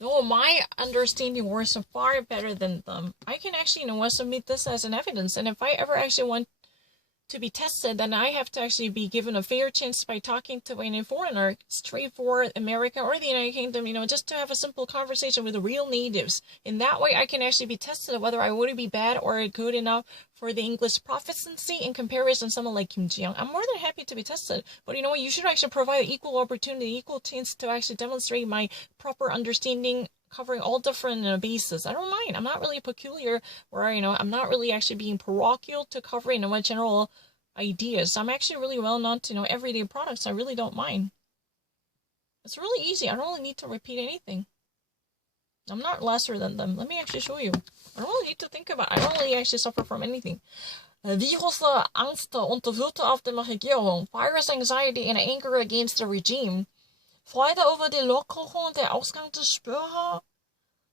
No, my understanding was far better than them. I can actually, submit this as an evidence. And if I ever actually want to be tested, then I have to actually be given a fair chance by talking to any foreigner, straight for America or the United Kingdom, just to have a simple conversation with the real natives. In that way, I can actually be tested whether I would be bad or good enough for the English proficiency in comparison to someone like Kim Ji-young. I'm more than happy to be tested, but you should actually provide equal opportunity, equal chance to actually demonstrate my proper understanding covering all different bases. I don't mind. I'm not really peculiar where, I'm not really actually being parochial to cover, what general ideas. I'm actually really well known to, everyday products. I really don't mind. It's really easy. I don't really need to repeat anything. I'm not lesser than them. Let me actually show you. I don't really need to think about it. I don't really actually suffer from anything. Virusse, Angst und Wut auf der Regierung. Virus anxiety and anger against the regime. Freude over die Lockerung der Ausgangssperre.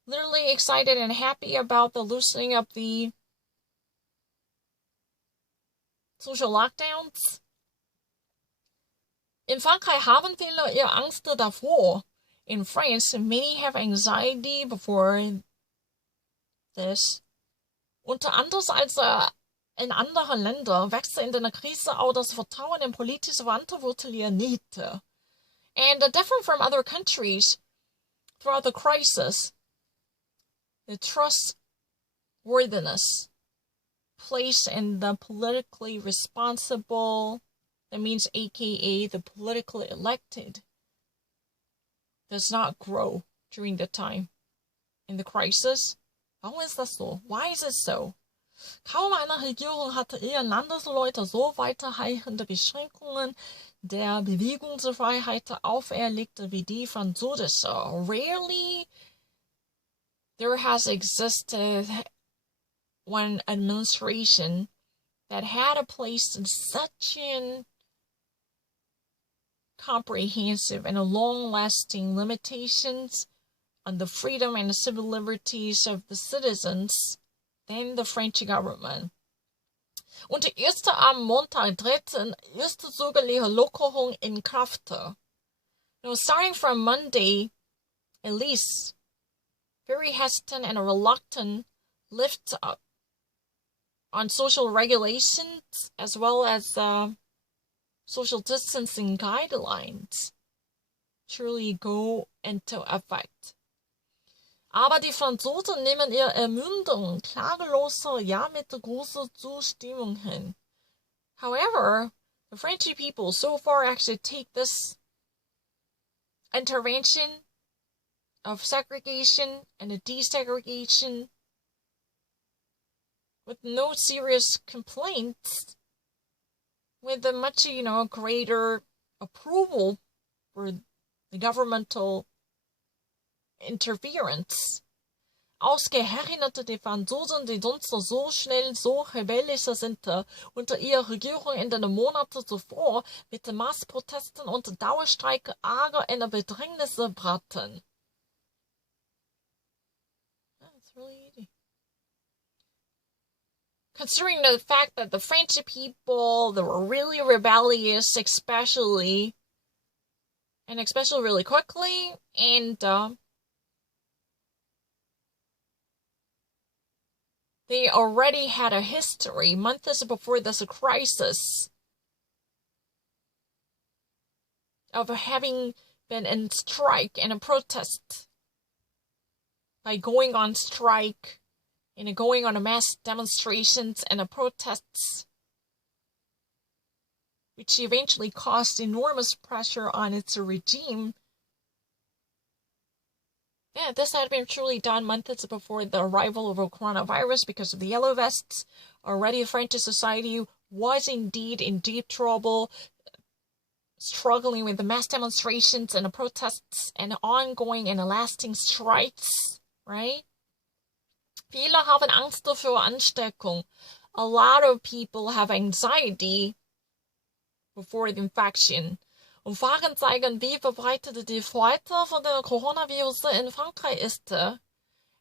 Literally excited and happy about the loosening of the social lockdowns. In Frankreich haben viele ihre Angst davor. In France, many have anxiety before this. Unter anders als in anderen Ländern wächst in der Krise auch das Vertrauen in politische Verantwortliche nicht. And different from other countries, throughout the crisis, the trustworthiness placed in the politically responsible, that means aka the politically elected, does not grow during the time in the crisis. Warum ist das so? Why is it so? Kaum eine Regierung hatte ihren Landesleuten so weiterreichende Beschränkungen der Bewegungsfreiheit auferlegte wie die französische. Rarely there has existed one administration that had placed such an comprehensive and long-lasting limitations on the freedom and civil liberties of the citizens than the French government. Und die erste am Montag treten erste sogenannte Lockerung in Kraft. Starting from Monday, at least, very hesitant and reluctant lift up on social regulations as well as social distancing guidelines truly go into effect. Aber die Franzosen nehmen ihre Ermüdung klagelose Ja mit großer Zustimmung hin. However, the French people so far actually take this intervention of segregation and the desegregation with no serious complaints, with a much, greater approval for the governmental interference. Ausgeherinnerte die Franzosen, die sonst so schnell so rebellisch sind, unter ihrer Regierung in den Monaten zuvor mit Massprotesten und Dauerstreiken arger in Bedrängnis brachten. That's really easy. Considering the fact that the French people, they were really rebellious, especially really quickly, and they already had a history months before this crisis of having been in strike and a protest by going on strike and going on a mass demonstrations and protests, which eventually caused enormous pressure on its regime. Yeah, this had been truly done months before the arrival of coronavirus because of the Yellow Vests. Already French society was indeed in deep trouble, struggling with the mass demonstrations and the protests and ongoing and lasting strikes, right? Viele haben Angst vor Ansteckung. A lot of people have anxiety before the infection. Umfragen zeigen, wie verbreitet die Freude von der Coronavirus in Frankreich ist.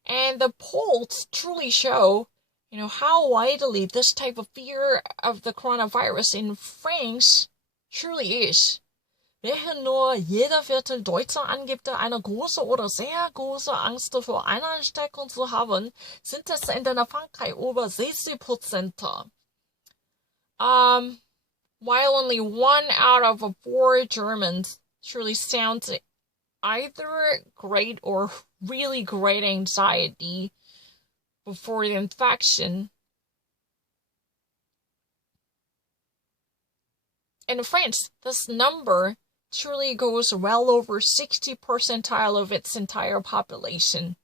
And the polls truly show, how widely this type of fear of the coronavirus in France truly is. Während nur jeder Viertel Deutscher angibt, eine große oder sehr große Angst vor einer Ansteckung zu haben, sind es in Frankreich über 60%. While only 1 out of 4 Germans truly sounds either great or really great anxiety before the infection. In France, this number truly goes well over 60 percentile of its entire population.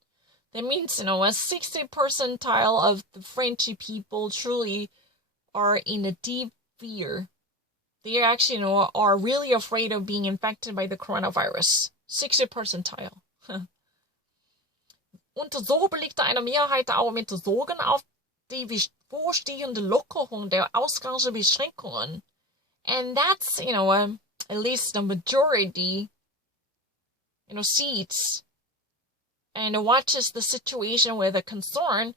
That means, a 60 percentile of the French people truly are in a deep fear. They actually, are really afraid of being infected by the coronavirus. 60 percentile. Und so blickte eine Mehrheit auch mit Sorgen auf die bevorstehende Lockerung der Ausgangsbeschränkungen. And that's, at least the majority, seats and watches the situation with a concern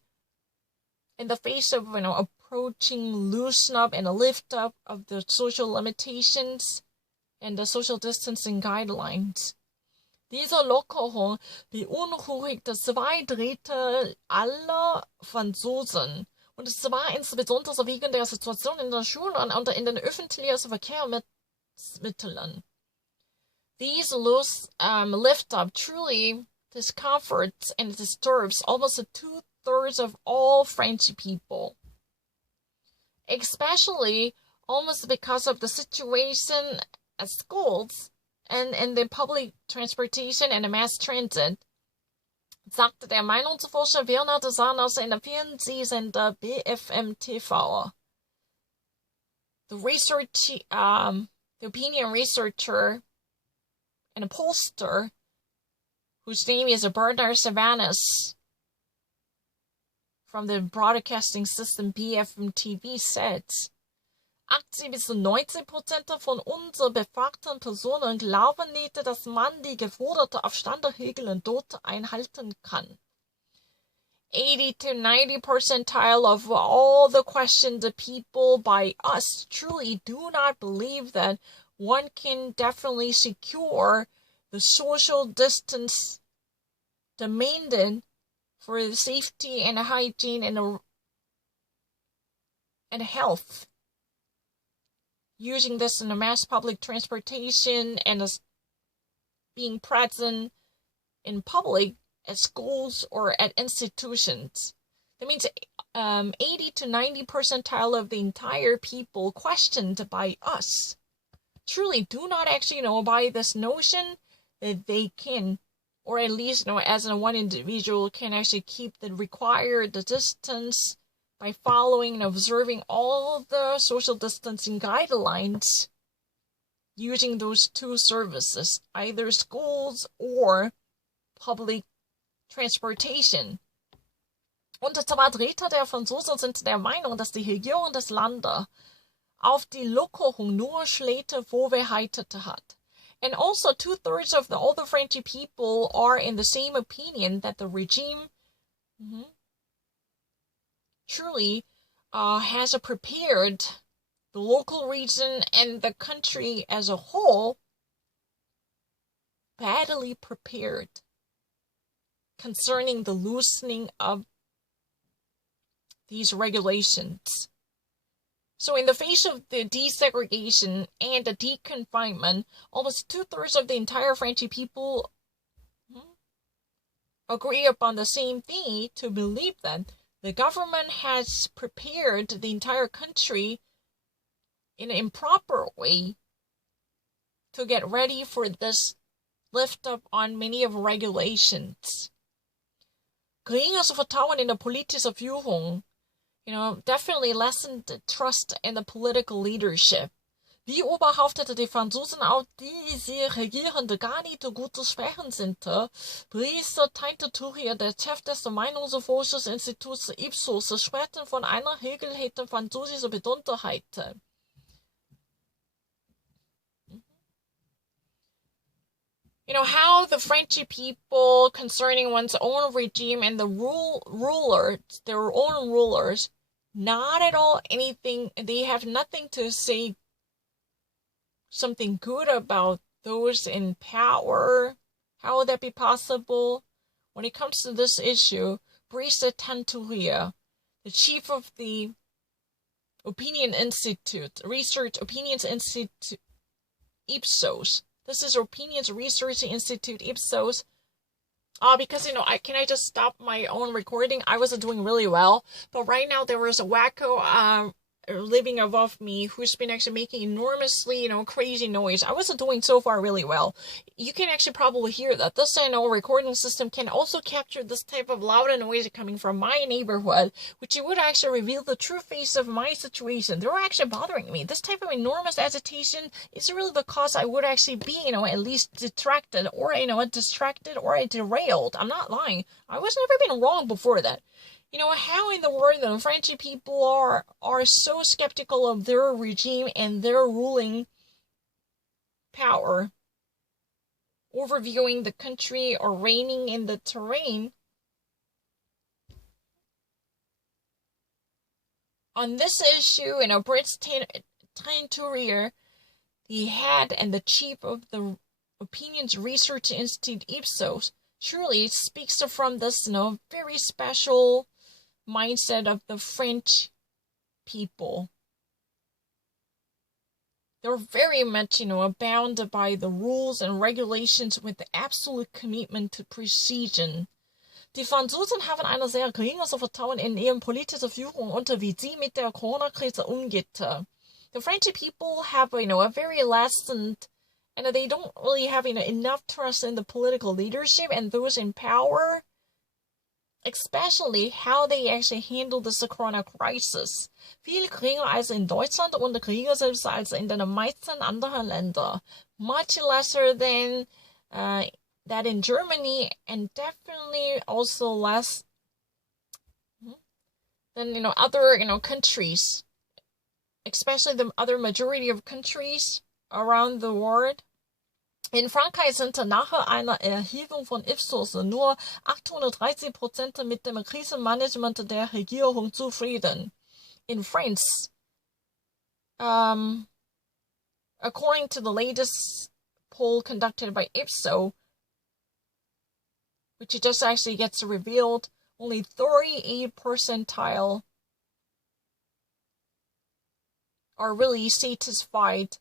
in the face of, approaching loosen up and a lift up of the social limitations and the social distancing guidelines. Diese Lockerung beunruhigte 2/3 aller Franzosen. Und es war insbesondere wegen der Situation in den Schulen und in den öffentlichen Verkehrsmitteln. These loose lift-up truly discomforts and disturbs almost 2/3 of all French people. Especially almost because of the situation at schools and in the public transportation and the mass transit, sagte der Meinungsforscher Werner de Sarnas in der Fernsehsender BFM TV. The opinion researcher and a pollster, whose name is Bernard Savanas, from the broadcasting system BFM TV, said, 80 bis 90% von unseren befragten Personen glauben nicht, dass man die geforderte Abstandsregeln dort einhalten kann. 80 to 90 percentile of all the questioned people by us truly do not believe that one can definitely secure the social distance demanded for the safety and hygiene and health. Using this in a mass public transportation and as being present in public at schools or at institutions. That means 80 to 90 percentile of the entire people questioned by us truly do not actually buy this notion that they can, or at least as one individual can actually keep the required distance by following and observing all the social distancing guidelines using those two services, either schools or public transportation. Und 2/3 der Franzosen sind der Meinung, dass die Regierung des Landes auf die Lockerung nur schlechte Vorbereitete hat. And also 2/3 of all the French people are in the same opinion that the regime truly has prepared the local region and the country as a whole badly prepared concerning the loosening of these regulations. So in the face of the desegregation and the deconfinement, almost 2/3 of the entire French people agree upon the same thing to believe that the government has prepared the entire country in an improper way to get ready for this lift up on many of regulations. Geringes Vertrauen in der politische Führung, definitely lessened trust in the political leadership. Wie behauptete die Franzosen auch, diese Regierende gar nicht gut zu sprechen sind, Priester teinte Turier, der Chef des Meinungsforschungsinstituts Ipsos, sprechen von einer regelrechten französischen Besonderheit. How the French people concerning one's own regime and the their own rulers, not at all anything, they have nothing to say something good about those in power. How would that be possible? When it comes to this issue, Brice Tanturia, the chief of the Opinion Institute, Research Opinions Institute, Ipsos. This is Opinions Research Institute, Ipsos. Because, can I just stop my own recording? I wasn't doing really well. But right now there was a wacko living above me who's been actually making enormously, crazy noise. I wasn't doing so far really well. You can actually probably hear that. This, recording system can also capture this type of louder noise coming from my neighborhood, which would actually reveal the true face of my situation. They were actually bothering me. This type of enormous agitation is really the cause I would actually be, at least detracted or, distracted or derailed. I'm not lying. I was never been wrong before that. How in the world the French people are so skeptical of their regime and their ruling power, overviewing the country or reigning in the terrain. On this issue, Brice Tanturia, the head and the chief of the Opinions Research Institute, Ipsos, surely speaks from this, very special mindset of the French people. They're very much, bound by the rules and regulations with the absolute commitment to precision. Die Franzosen haben eine sehr geringes Vertrauen in ihre politische Führung und wie sie mit der Corona-Krise umgeht. The French people have, a very lessened, and they don't really have, enough trust in the political leadership and those in power, especially how they actually handle this corona crisis. Viel geringer als in Deutschland und geringer selbst als in den meisten anderen Ländern. Much lesser than that in Germany, and definitely also less than, other, countries, especially the other majority of countries around the world. In Frankreich sind nach einer Erhebung von Ipsos nur 38% mit dem Krisenmanagement der Regierung zufrieden. In France, according to the latest poll conducted by Ipsos, which just actually gets revealed, only 38 percentile are really satisfied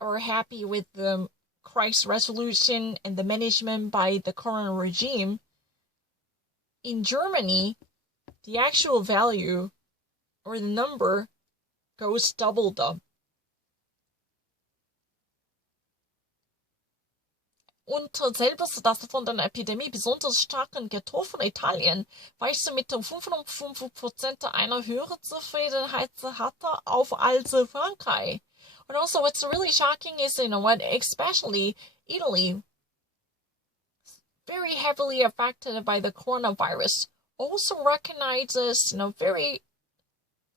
or happy with the crisis resolution and the management by the current regime. In Germany, the actual value or the number goes doubled up. Und selbst das von der Epidemie besonders stark getroffene Italien weist mit 55% eine höhere Zufriedenheit hatte auf als Frankreich. And also what's really shocking is, especially Italy, very heavily affected by the coronavirus, also recognizes, very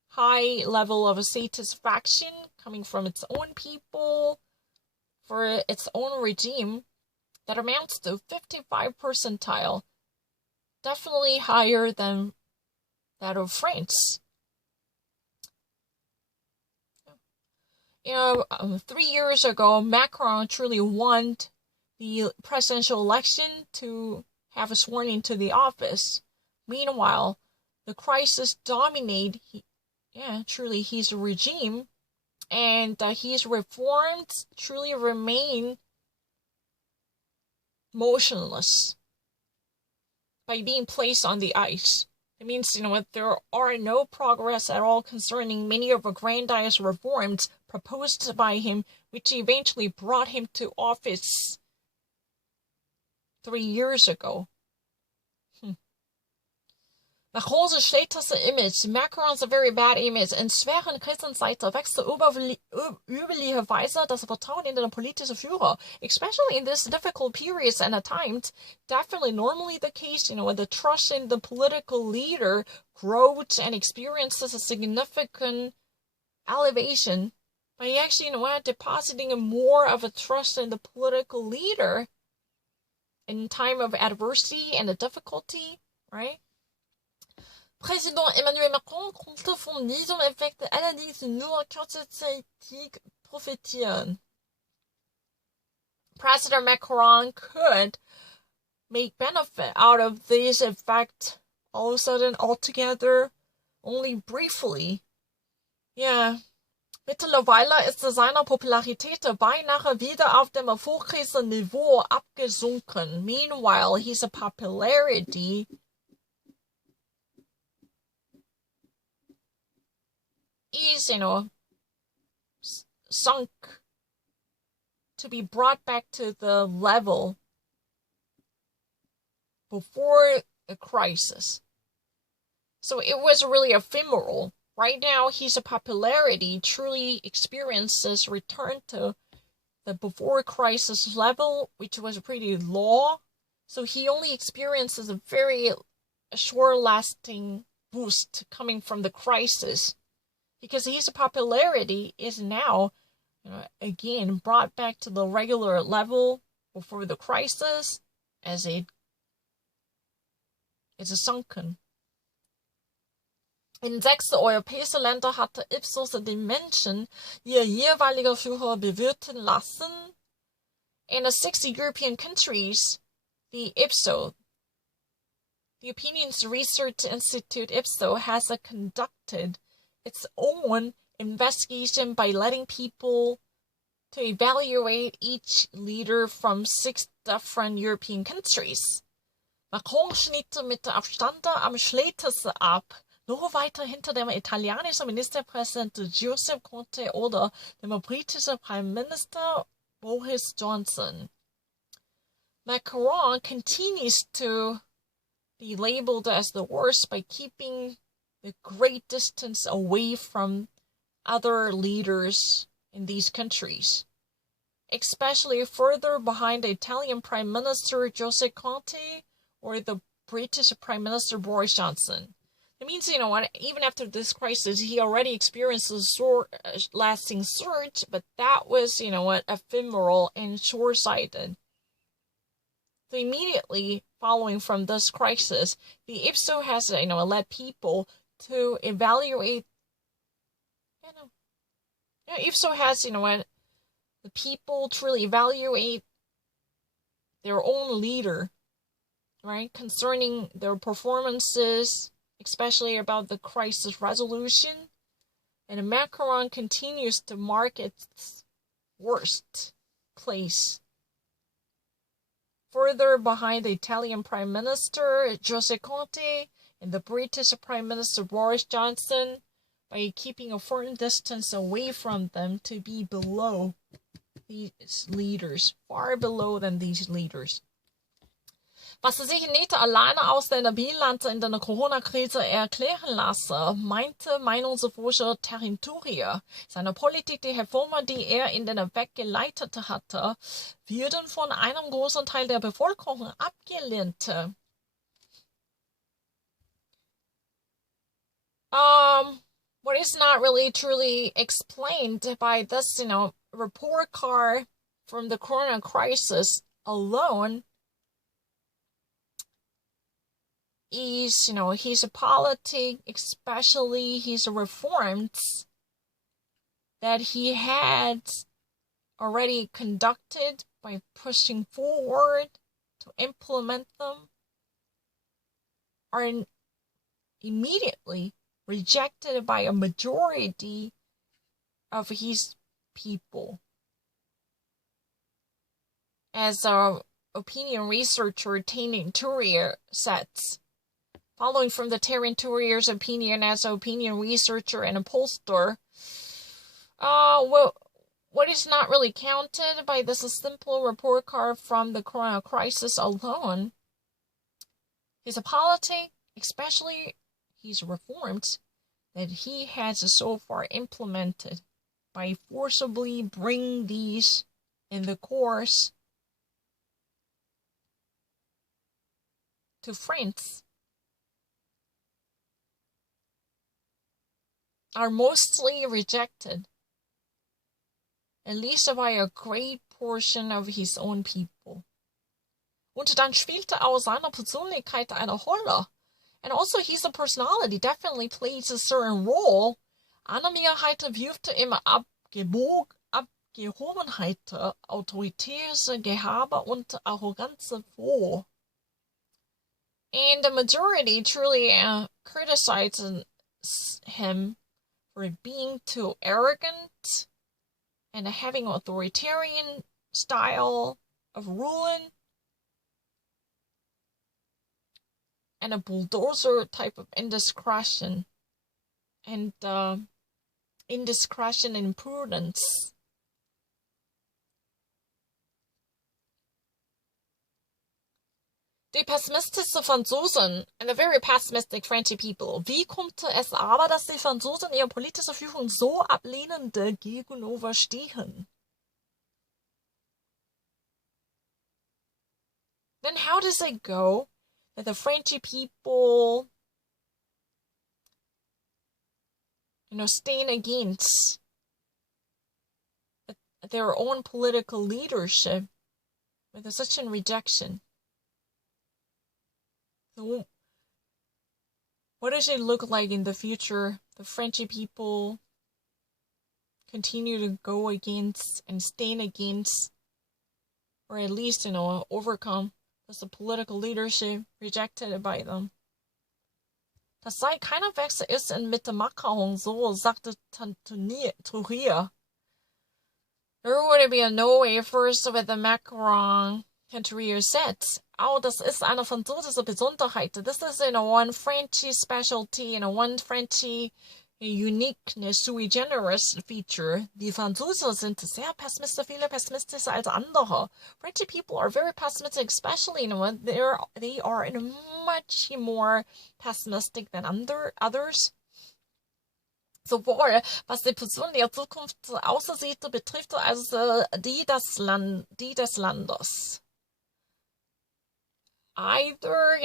high level of satisfaction coming from its own people for its own regime that amounts to 55 percentile, definitely higher than that of France. 3 years ago, Macron truly won the presidential election to have sworn into the office. Meanwhile, the crisis dominated, truly his regime, and his reforms truly remain motionless by being placed on the ice. It means, there are no progress at all concerning many of the grandiose reforms proposed by him, which eventually brought him to office 3 years ago. Nach Rose's schlechteste Image, Macron's a very bad image, in schweren Krisenzeiten wächst übliche Weise das Vertrauen in den politischen Führer, especially in this difficult periods and at times, definitely normally the case, when the trust in the political leader grows and experiences a significant elevation by actually, depositing more of a trust in the political leader in time of adversity and the difficulty, right? Präsident Emmanuel Macron konnte von diesem Effekt allerdings nur kurzzeitig profitieren. President Macron could make benefit out of this effect all of a sudden altogether, only briefly. Ja, mittlerweile ist seine Popularität beinahe wieder auf dem erfolgreichen Niveau abgesunken. Meanwhile, his popularity is, sunk to be brought back to the level before the crisis. So it was really ephemeral. Right now, his popularity truly experiences return to the before crisis level, which was pretty low. So he only experiences a very short-lasting boost coming from the crisis, because his popularity is now, again, brought back to the regular level before the crisis, as it is sunken. In 6 europäische Länder hatte Ipsos die Menschen ihr jeweiliger Führer bewirten lassen. In the 6 European countries, the Opinions Research Institute Ipsos has conducted its own investigation by letting people to evaluate each leader from 6 different European countries. Macron schnitt mit Abstand am schlechtesten ab, nur weiter hinter dem italienischen Ministerpräsident Giuseppe Conte oder dem britischen Prime Minister Boris Johnson. Macron continues to be labeled as the worst by keeping the great distance away from other leaders in these countries, especially further behind the Italian Prime Minister Giuseppe Conte or the British Prime Minister Boris Johnson. It means, even after this crisis, he already experienced a lasting surge, but that was, ephemeral and short-sighted. So immediately following from this crisis, the Ipsos has, led people to evaluate, Ipsos has, the people truly evaluate their own leader, right, concerning their performances, especially about the crisis resolution. And Macron continues to mark its worst place, further behind the Italian Prime Minister Giuseppe Conte and the British Prime Minister Boris Johnson, by keeping a firm distance away from them to be below these leaders, far below than these leaders. Was sich nicht alleine aus der Bilanz in der Corona-Krise erklären lasse, meinte Meinungsforscher Terry Turier. Seine Politik, die Reformen, die in den Weg geleitet hatte, würden von einem großen Teil der Bevölkerung abgelehnt. What is not really truly explained by this, report card from the Corona crisis alone is, his politic, especially his reforms that he had already conducted by pushing forward to implement them, are immediately rejected by a majority of his people. As opinion researcher Terry Turier says, following from the Terry Turier's opinion as an opinion researcher and a pollster, what is not really counted by this simple report card from the Corona crisis alone is a policy, especially his reforms, that he has so far implemented by forcibly bringing these in the course to France, are mostly rejected, at least by a great portion of his own people. Und dann spielte auch seine Persönlichkeit eine Rolle. And also his personality definitely plays a certain role. Eine Mehrheit wirft immer Gehobenheit, autoritäre Gehabe und Arroganz vor. And the majority truly criticizes him for being too arrogant and having authoritarian style of ruling and a bulldozer type of indiscretion and indiscretion and imprudence. Die pessimistische Franzosen and the very pessimistic French people. Wie kommt es aber, dass die Franzosen ihre politische Führung so ablehnende gegenüberstehen? Then how does it go that the French people, stand against their own political leadership with such a rejection? So what does it look like in the future? The French people continue to go against and stand against, or at least, overcome the political leadership rejected by them. Das sei keiner Wechsel ist in mit der Macron, so sagte Tourier. There would be no way first with the Macron, Tourier said. Das ist eine französische Besonderheit. This is one Frenchy specialty, one Frenchy uniqueness, sui generis feature. Die Franzosen sind sehr pessimistisch, viel pessimistischer als andere. French people are very pessimistic, especially when they are much more pessimistic than others. Sowohl was die persönliche Zukunftsaussichten betrifft, als die des Landes. Either,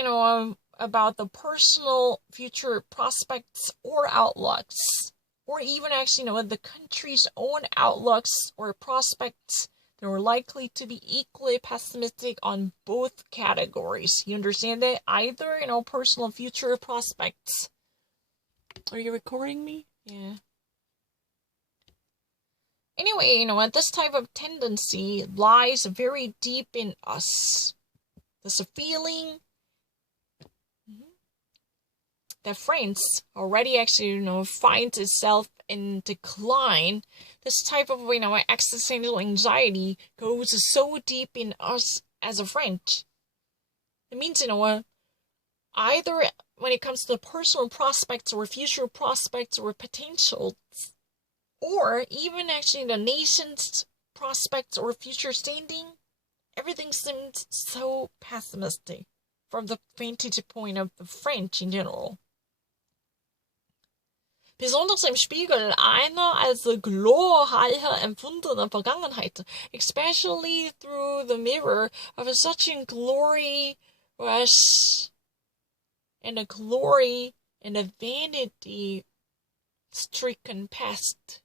about the personal future prospects or outlooks, or even actually, the country's own outlooks or prospects, they were likely to be equally pessimistic on both categories. You understand that? Either, personal future prospects. Are you recording me? Yeah. Anyway, this type of tendency lies very deep in us. There's a feeling that France already actually, finds itself in decline. This type of, existential anxiety goes so deep in us as a French. It means, either when it comes to personal prospects or future prospects or potentials, or even actually the nation's prospects or future standing, everything seems so pessimistic from the vantage point of the French in general. Besonders im Spiegel einer als glorreiche empfundene Vergangenheit, especially through the mirror of such a glory rush and a glory and a vanity-stricken past.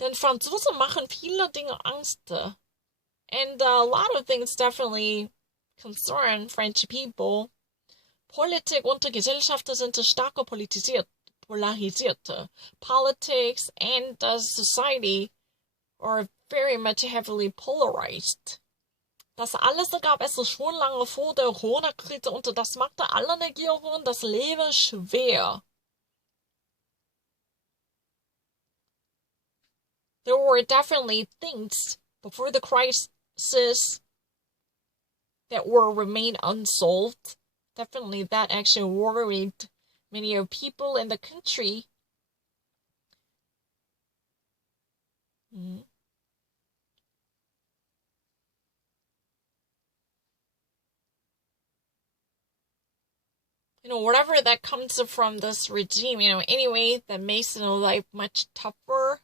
Denn Franzosen machen viele Dinge Angst. And a lot of things definitely concern French people. Politik und Gesellschaft sind stark polarisiert. Politics and society are very much heavily polarized. Das alles gab es schon lange vor der Corona-Krise und das machte allen Regierungen das Leben schwer. There were definitely things before the crisis that remain unsolved. Definitely that actually worried many of people in the country. Whatever that comes from this regime, anyway, that makes life much tougher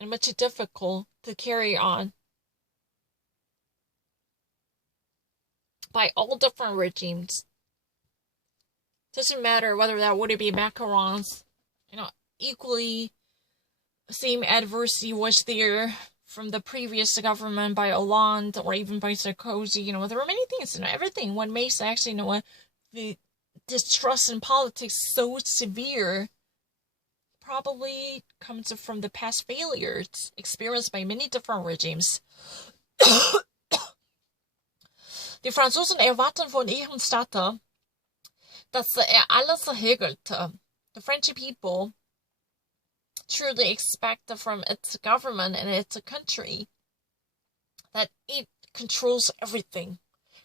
and much difficult to carry on by all different regimes. Doesn't matter whether that would be Macron's, equally same adversity was there from the previous government by Hollande or even by Sarkozy. There were many things, everything. What makes actually, the distrust in politics so severe probably comes from the past failures experienced by many different regimes. Die Franzosen erwarten von ihrem Staat, dass alles regelte. The French people truly expect from its government and its country that it controls everything.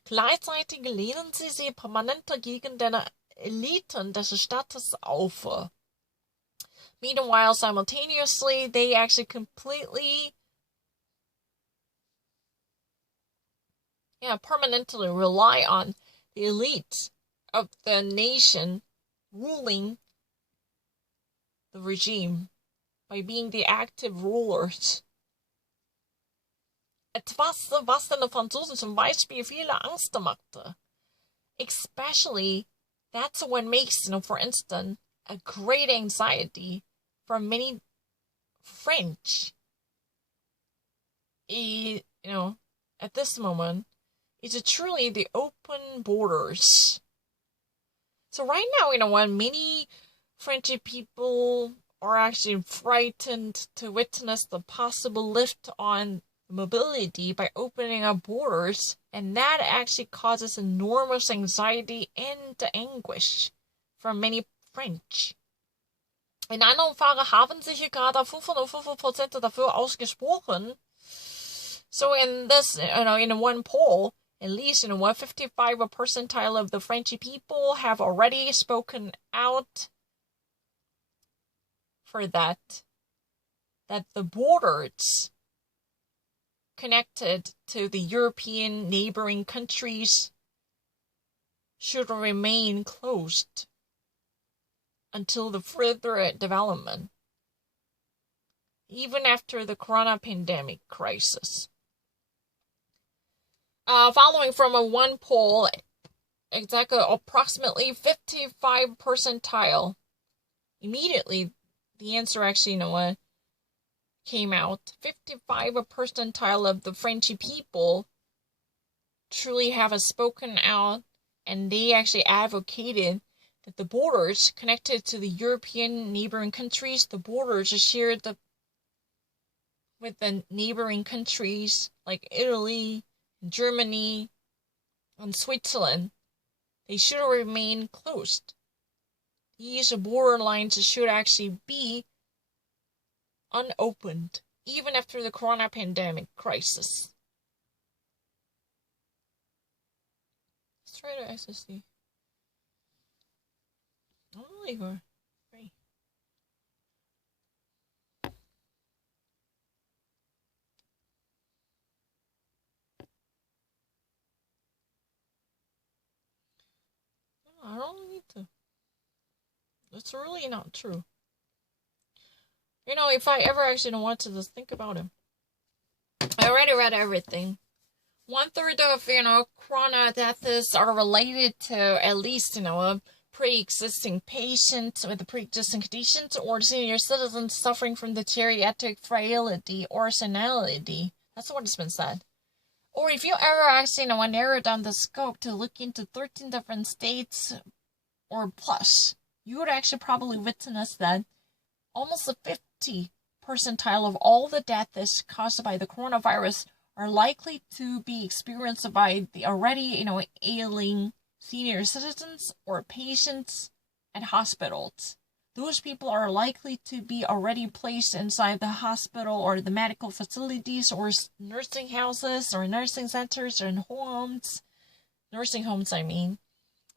Gleichzeitig lehnen sie permanent gegen den Eliten des Staates auf. Meanwhile, simultaneously, they actually completely permanently rely on the elite of the nation ruling the regime by being the active rulers. Etwas, was den Franzosen zum Beispiel viele Angst machte. Especially, that's what makes, for instance, a great anxiety for many French. At this moment, is truly the open borders. So right now, when many French people are actually frightened to witness the possible lift on mobility by opening up borders, and that actually causes enormous anxiety and anguish for many French. In einer Umfrage haben sich gerade 5% dafür ausgesprochen. So in this, in one poll, at least 155 percentile of the French people have already spoken out for that the borders connected to the European neighboring countries should remain closed until the further development, even after the corona pandemic crisis. Following from one poll, exactly approximately 55 percentile, immediately the answer actually, came out. 55 percentile of the French people truly have spoken out, and they actually advocated that the borders connected to the European neighboring countries, the borders are shared with the neighboring countries like Italy, Germany, and Switzerland, they should remain closed. These border lines should actually be unopened, even after the corona pandemic crisis. Let's try to access the... I'm really good. Great. I don't need to. It's really not true. If I ever actually want to just think about it. I already read everything. 1/3 of, corona deaths are related to at least, a pre-existing patient with pre-existing conditions or senior citizens suffering from the geriatric frailty or senility. That's what has been said. Or if you ever actually, narrow down the scope to look into 13 different states or plus, you would actually probably witness that almost a 50 percentile of all the deaths caused by the coronavirus are likely to be experienced by the already, ailing senior citizens or patients at hospitals. Those people are likely to be already placed inside the hospital or the medical facilities or nursing houses or nursing centers or homes. Nursing homes, I mean.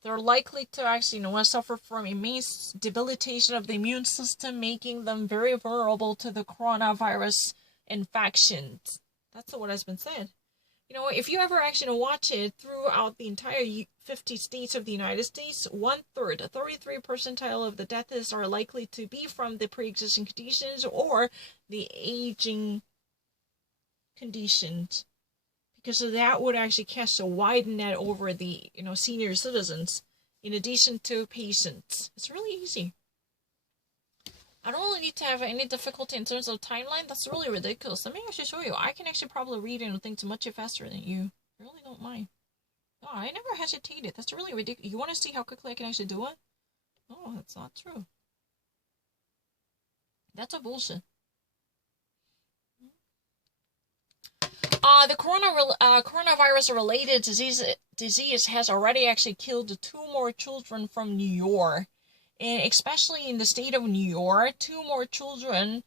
They're likely to actually, suffer from immense debilitation of the immune system, making them very vulnerable to the coronavirus infections. That's what has been said. If you ever actually watch it throughout the entire 50 states of the United States, 1/3, 33 percentile of the deaths are likely to be from the pre-existing conditions or the aging conditions. Because that would actually cast a wide net over the, senior citizens, in addition to patients. It's really easy. I don't really need to have any difficulty in terms of timeline. That's really ridiculous. Let me actually show you. I can actually probably read things much faster than you. I really don't mind. No, I never hesitated. That's really ridiculous. You want to see how quickly I can actually do it? No, that's not true. That's a bullshit. The coronavirus-related disease has already actually killed 2 more children from New York. And especially in the state of New York, 2 more children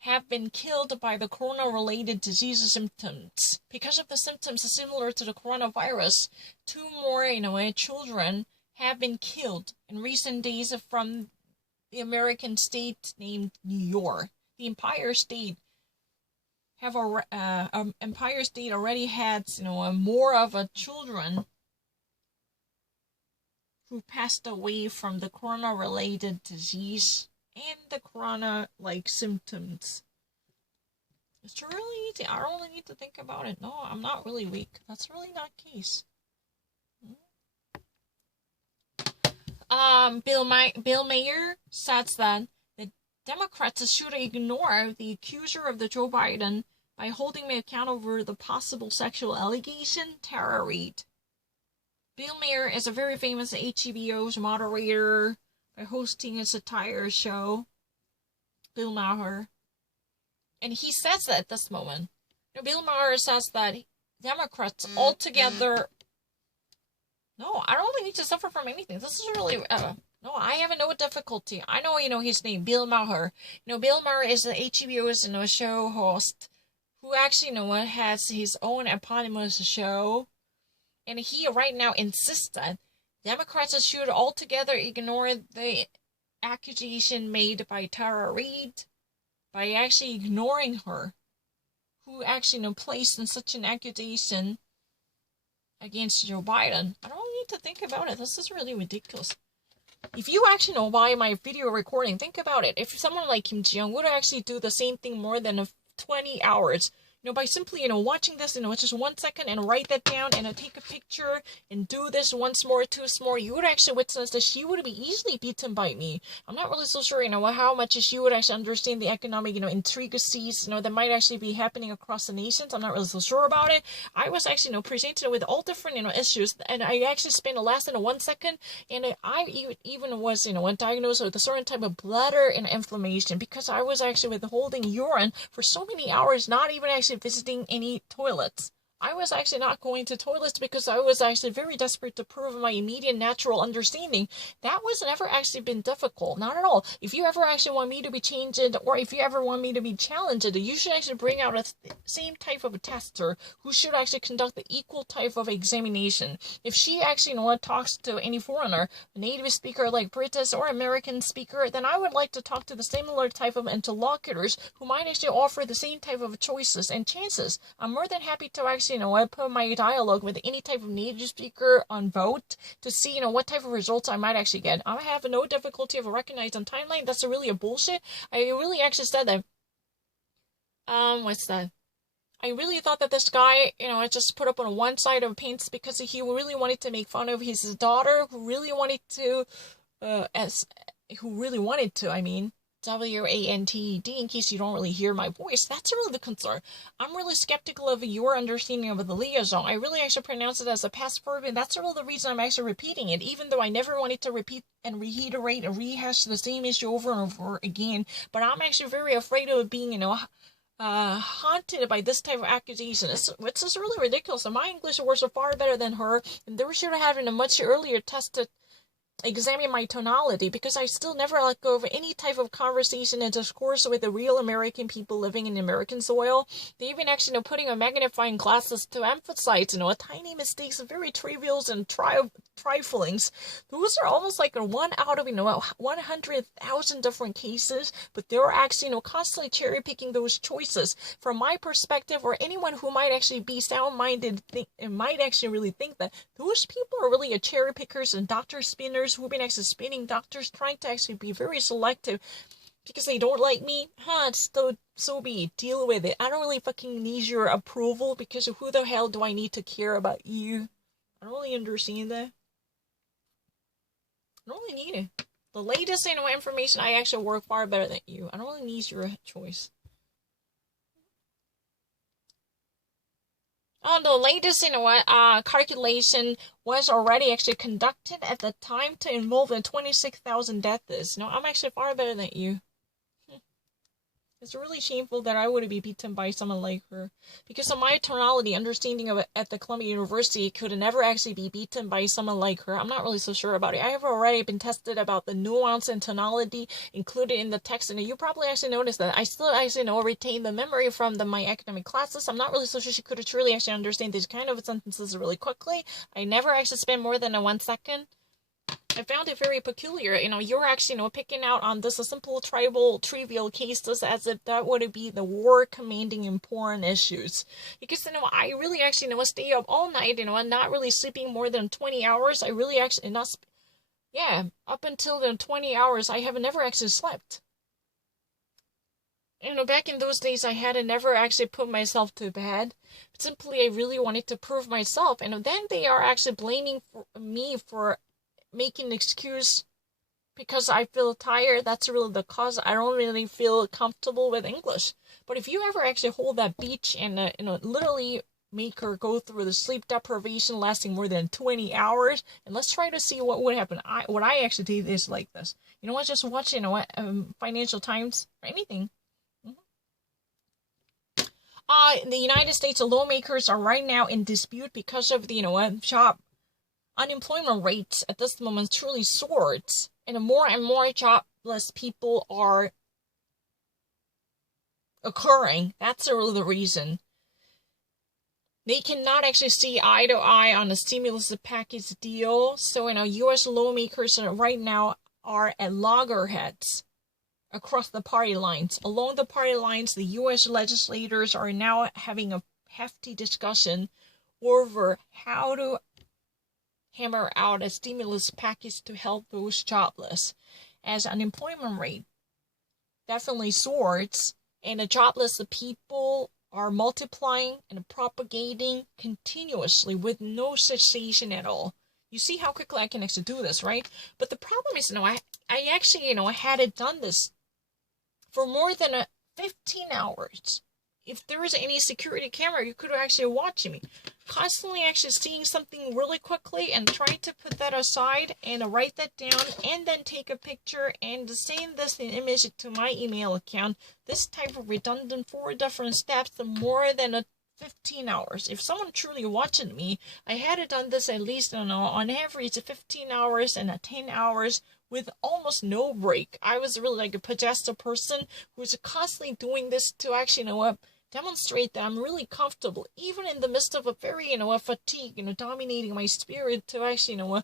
have been killed by the corona-related disease symptoms. Because of the symptoms similar to the coronavirus, 2 more, children have been killed in recent days from the American state named New York. The Empire State already had, more of a children who passed away from the corona-related disease and the corona-like symptoms. It's really easy. I don't really need to think about it. No, I'm not really weak. That's really not the case. Bill Maher says that the Democrats should ignore the accuser of the Joe Biden by holding me accountable over the possible sexual allegation, Tara Reid. Bill Maher is a very famous HBO's moderator by hosting a satire show, Bill Maher. And he says that at this moment. Bill Maher says that Democrats altogether... No, I don't really need to suffer from anything. This is really... no, I have no difficulty. I know, his name, Bill Maher. Bill Maher is the HBO's, show host who actually, has his own eponymous show. And he right now insists that Democrats should altogether ignore the accusation made by Tara Reid by actually ignoring her, who actually placed in such an accusation against Joe Biden. I don't need to think about it. This is really ridiculous. If you actually buy my video recording, think about it. If someone like Kim Ji-young would actually do the same thing more than 20 hours, by simply, watching this, it's just 1 second and write that down and take a picture and do this once more, twice more, you would actually witness that she would be easily beaten by me. I'm not really so sure, how much she would actually understand the economic, intricacies, that might actually be happening across the nations. I'm not really so sure about it. I was actually, presented with all different, issues, and I actually spent less than 1 second, and I even was, diagnosed with a certain type of bladder and inflammation because I was actually withholding urine for so many hours, not even actually visiting any toilets. I was actually not going to toilets because I was actually very desperate to prove my immediate natural understanding. That was never actually been difficult. Not at all. If you ever actually want me to be changed, or if you ever want me to be challenged, you should actually bring out a same type of a tester who should actually conduct the equal type of examination. If she actually talks to any foreigner, a native speaker like British or American speaker, then I would like to talk to the similar type of interlocutors who might actually offer the same type of choices and chances. I'm more than happy to actually I put my dialogue with any type of native speaker on vote to see, what type of results I might actually get. I have no difficulty of recognizing timeline. That's really a bullshit. I really actually said that. What's that? I really thought that this guy, just put up on one side of paints because he really wanted to make fun of his daughter, who really wanted to, WANTED, in case you don't really hear my voice. That's really the concern. I'm really skeptical of your understanding of the liaison. I really actually pronounce it as a past verb, and that's really the reason I'm actually repeating it, even though I never wanted to repeat and reiterate and rehash the same issue over and over again. But I'm actually very afraid of being, haunted by this type of accusation. It's just really ridiculous. And my English words are far better than her, and they should have had a much earlier test to examine my tonality, because I still never let go of any type of conversation and discourse with the real American people living in American soil. They even actually putting a magnifying glasses to emphasize, tiny mistakes, very trivials and triflings. Those are almost like a 1 out of 100,000 different cases, but they're actually constantly cherry picking those choices. From my perspective, or anyone who might actually be sound-minded and might actually really think that those people are really a cherry pickers and doctor spinners who've been actually spinning doctors, trying to actually be very selective because they don't like me. So be it. Deal with it. I don't really fucking need your approval, because who the hell do I need to care about you? I don't really understand that. I don't really need it. The latest, information, I actually work far better than you. I don't really need your choice. The latest, calculation was already actually conducted at the time to involve 26,000 deaths. I'm actually far better than you. It's really shameful that I would be beaten by someone like her. Because of my tonality, understanding of it at the Columbia University could never actually be beaten by someone like her. I'm not really so sure about it. I have already been tested about the nuance and tonality included in the text, and you probably actually noticed that I still actually retain the memory from my academic classes. I'm not really so sure she could truly actually understand these kind of sentences really quickly. I never actually spent more than 1 second. I found it very peculiar. You're actually, picking out on this simple, trivial cases as if that would be the war commanding important issues. Because, I really actually, stay up all night, and not really sleeping more than 20 hours. I really actually, up until the 20 hours, I have never actually slept. Back in those days, I had never actually put myself to bed. But simply, I really wanted to prove myself. And then they are actually blaming me for making an excuse because I feel tired. That's really the cause. I don't really feel comfortable with English. But if you ever actually hold that beach and literally make her go through the sleep deprivation lasting more than 20 hours, and let's try to see what would happen. What I actually did is like this. Just watch Financial Times or anything. The United States lawmakers are right now in dispute because of the job unemployment rates at this moment truly soars, and more jobless people are occurring. That's really the reason. They cannot actually see eye to eye on the stimulus package deal. So, U.S. lawmakers right now are at loggerheads across the party lines. Along the party lines, the U.S. legislators are now having a hefty discussion over how to hammer out a stimulus package to help those jobless, as unemployment rate definitely soars, and the jobless people are multiplying and propagating continuously with no cessation at all. You see how quickly I can actually do this, right? But the problem is, I actually, had done this for more than 15 hours. If there was any security camera, you could actually watch me. Constantly actually seeing something really quickly and trying to put that aside and write that down and then take a picture and send this image to my email account. This type of redundant 4 different steps more than 15 hours. If someone truly watching me, I had done this at least, on average 15 hours and 10 hours with almost no break. I was really like a possessed person who's constantly doing this to actually, demonstrate that I'm really comfortable, even in the midst of a very, fatigue, dominating my spirit to actually,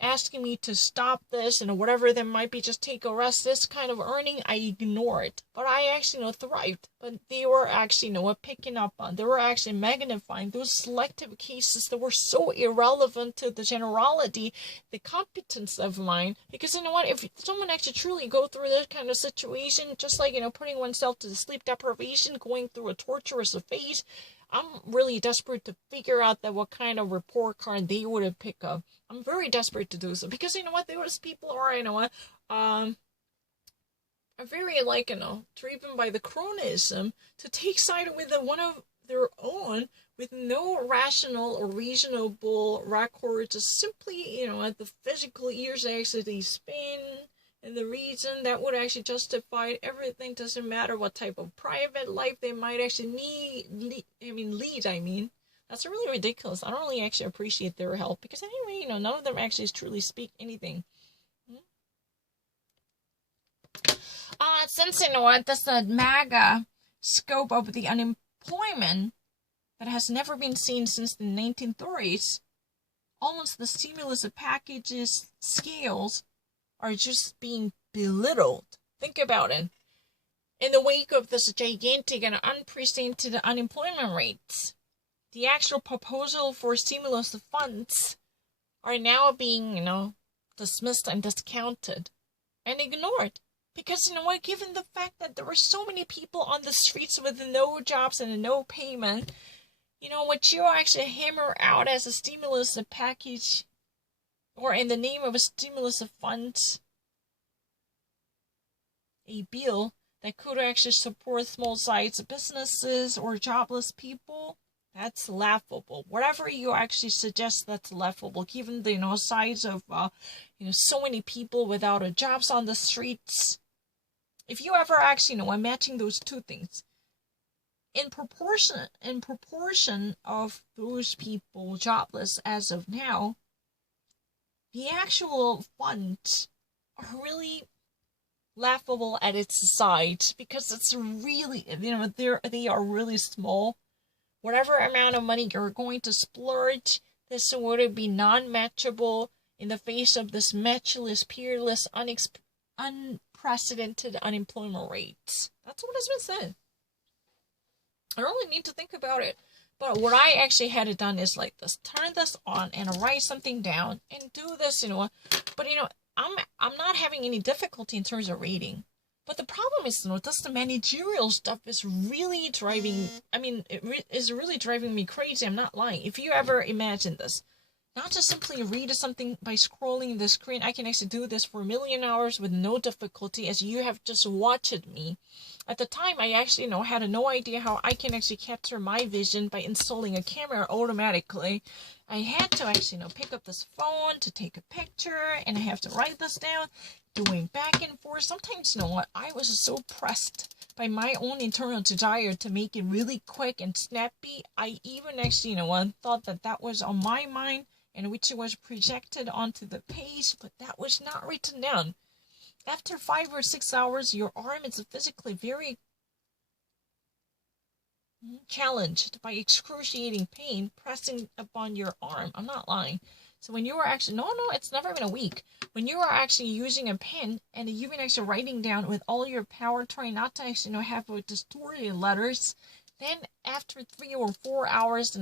asking me to stop this and whatever that might be, just take a rest, this kind of earning, I ignore it. But I actually, thrived. But they were actually, picking up on, they were actually magnifying those selective cases that were so irrelevant to the generality, the competence of mine. Because if someone actually truly go through this kind of situation, just like, putting oneself to the sleep deprivation, going through a torturous phase, I'm really desperate to figure out what kind of report card they would have picked up. I'm very desperate to do so because those people are, are very driven by the cronyism to take side with one of their own with no rational or reasonable record, just simply, at the physical years actually they spend. And the reason that would actually justify everything, doesn't matter what type of private life they might actually lead. That's really ridiculous. I don't really actually appreciate their help because anyway, none of them actually truly speak anything. Since that's the MAGA scope of the unemployment that has never been seen since the 1930s, almost the stimulus packages scales are just being belittled. Think about it. In the wake of this gigantic and unprecedented unemployment rates, the actual proposal for stimulus funds are now being, dismissed and discounted and ignored. Because, given the fact that there were so many people on the streets with no jobs and no payment, what you actually hammer out as a stimulus package, or in the name of a stimulus funds, a bill that could actually support small-sized businesses or jobless people, that's laughable. Whatever you actually suggest, that's laughable, given the size of so many people without jobs on the streets. If you ever actually I'm matching those two things, in proportion of those people jobless as of now, the actual funds are really laughable at its size, because it's really, they are really small. Whatever amount of money you're going to splurge, this would be non-matchable in the face of this matchless, peerless, unprecedented unemployment rates. That's what has been said. I don't really need to think about it. But what I actually had it done is like this: turn this on and write something down and do this, But I'm not having any difficulty in terms of reading. But the problem is, the managerial stuff is really driving. Is really driving me crazy. I'm not lying. If you ever imagine this, not just simply read something by scrolling the screen. I can actually do this for a million hours with no difficulty, as you have just watched me. At the time, I actually had no idea how I can actually capture my vision by installing a camera automatically. I had to actually pick up this phone to take a picture, and I have to write this down, doing back and forth. Sometimes, I was so pressed by my own internal desire to make it really quick and snappy. I even actually, thought that was on my mind, and which was projected onto the page, but that was not written down. After 5 or 6 hours, your arm is physically very challenged by excruciating pain pressing upon your arm. I'm not lying. So when you are actually, no, it's never been a week. When you are actually using a pen and you've been actually writing down with all your power, trying not to actually, have distorted letters, then after 3 or 4 hours,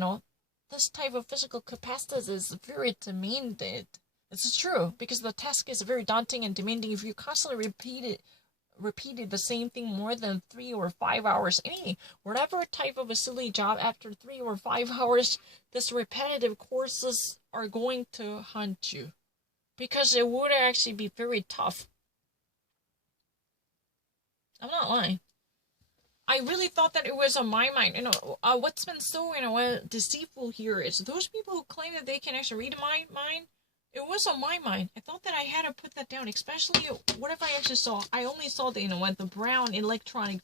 this type of physical capacity is very demanded. This is true, because the task is very daunting and demanding. If you constantly repeated the same thing more than 3 or 5 hours, whatever type of a silly job, after 3 or 5 hours, this repetitive courses are going to haunt you, because it would actually be very tough. I'm not lying. I really thought that it was on my mind. What's been so, deceitful here is those people who claim that they can actually read my mind. It was on my mind. I thought that I had to put that down, especially what if I actually saw. I only saw the brown electronic.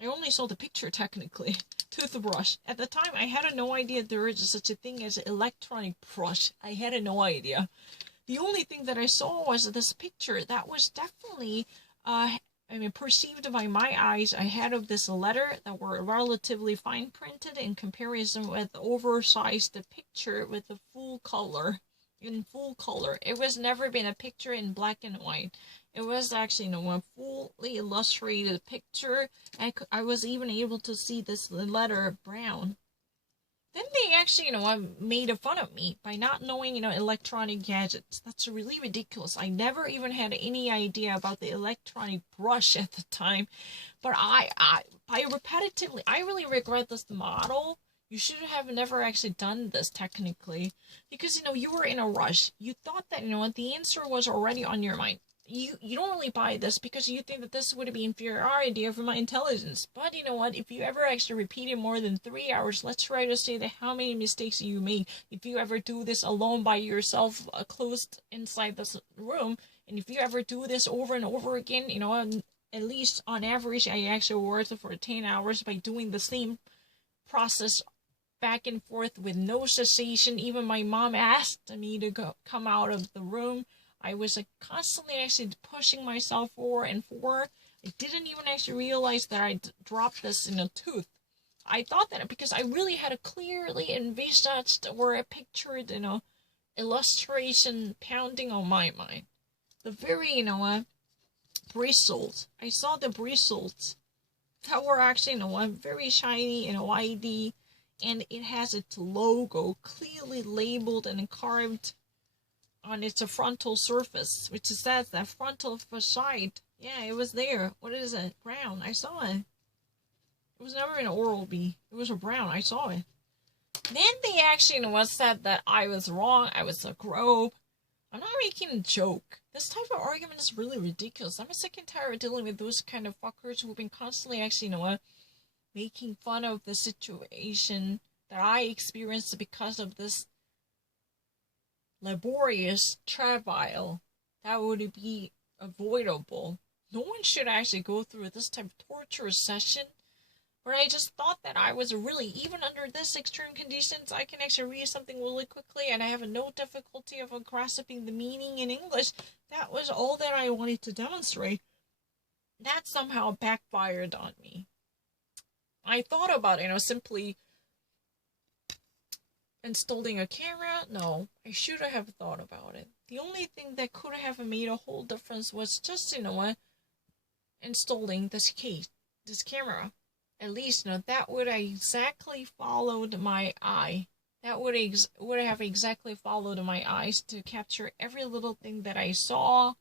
I only saw the picture technically. Toothbrush. At the time, I had no idea there is such a thing as an electronic brush. I had no idea. The only thing that I saw was this picture that was definitely perceived by my eyes ahead of this letter that were relatively fine printed in comparison with the oversized picture with the full color. It was never been a picture in black and white. It was actually a fully illustrated picture. I was even able to see this letter brown. Then they actually, made fun of me by not knowing, electronic gadgets. That's really ridiculous. I never even had any idea about the electronic brush at the time. But I really regret this model. You should have never actually done this technically. Because, you were in a rush. You thought that, the answer was already on your mind. You don't really buy this because you think that this would be inferiority of my intelligence. But you know what? If you ever actually repeat it more than 3 hours, let's try to say that how many mistakes you made. If you ever do this alone by yourself, closed inside this room, and if you ever do this over and over again, at least on average, I actually worked for 10 hours by doing the same process back and forth with no cessation. Even my mom asked me to come out of the room. I was constantly actually pushing myself forward and forward. I didn't even actually realize that I dropped this in a tooth. I thought that because I really had a clearly envisaged or a pictured, illustration pounding on my mind. The very, bristles. I saw the bristles that were actually, very shiny and whitey, and it has its logo clearly labeled and carved on its frontal surface, which says that frontal facade. Yeah, it was there. What is it? Brown. I saw it. It was never an Oral-B. It was a brown. I saw it. Then they actually said that I was wrong. I was a grope. I'm not making a joke. This type of argument is really ridiculous. I'm sick and tired of dealing with those kind of fuckers who've been constantly actually, making fun of the situation that I experienced because of this laborious travail that would be avoidable. no one should actually go through this type of torture session. But I just thought that I was really, even under this extreme conditions, I can actually read something really quickly and I have no difficulty of grasping the meaning in English. That was all that I wanted to demonstrate. That somehow backfired on me. I thought about it, simply installing a camera. No, I should have thought about it. The only thing that could have made a whole difference was just, installing this camera. At least, that would have exactly followed my eye. That would have exactly followed my eyes to capture every little thing that I saw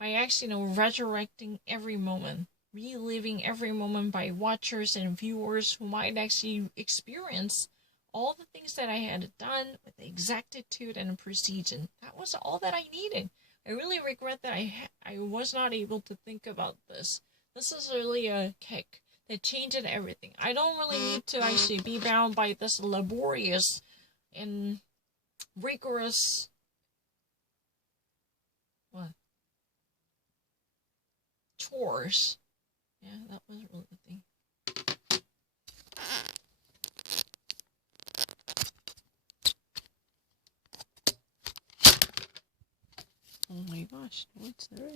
by actually, resurrecting every moment, reliving every moment by watchers and viewers who might actually experience all the things that I had done with exactitude and precision. That was all that I needed. I really regret that I was not able to think about this. This is really a kick that changed everything. I don't really need to actually be bound by this laborious and rigorous chores. Yeah, that was really the thing. Oh my gosh, what's there?